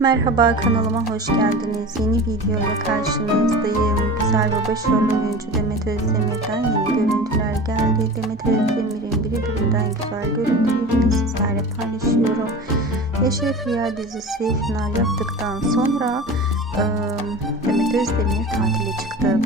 Merhaba, kanalıma hoş geldiniz. Yeni videoyla karşınızdayım. Güzel ve başarılı oyuncu Demet Özdemir'den yeni görüntüler geldi. Demet Özdemir'in birbirinden güzel görüntülerini sizlerle paylaşıyorum. Eşref Rüya dizisi final yaptıktan sonra Demet Özdemir tatile çıktı.